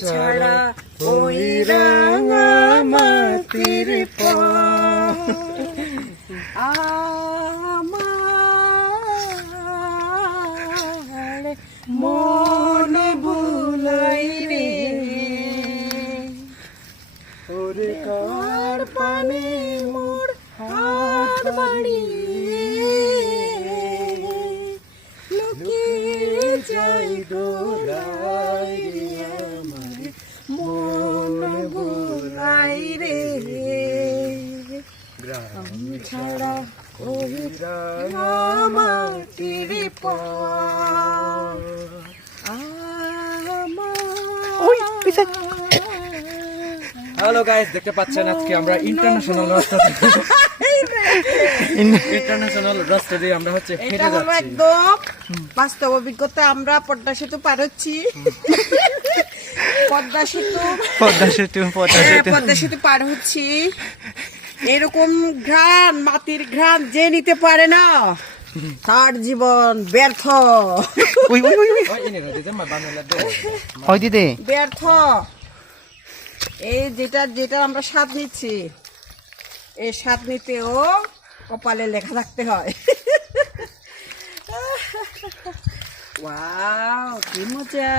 ছাড়া ওই রাঙা মাটির আমার মন ভুলাই রে ওরে কার পানে মোর হাত বাড়িয়ে লুকিয়ে যাই দোলাই আমার মন ভুলাই রে গ্রাম ছাড়া ওই মাটির হ্যালো গাইস, দেখতে পাচ্ছেন আজকে আমরা ইন্টারন্যাশনাল রাস্তা দিয়ে আমরা হচ্ছে হেঁটে যাচ্ছি। একদম বাস্তব অভিজ্ঞতা, আমরা পদ্মা সেতু পার হচ্ছি। পদ্মা সেতু পার হচ্ছি। এরকম ঘ্রাণ, মাটির ঘ্রাণ যে নিতে পারে না তার জীবন ব্যর্থ। ব্যর্থ। এই যেটা আমরা স্বাদ নিচ্ছি, এই স্বাদ নিতেও কপালে লেখা রাখতে হয়। ওয়াও, কি মজা।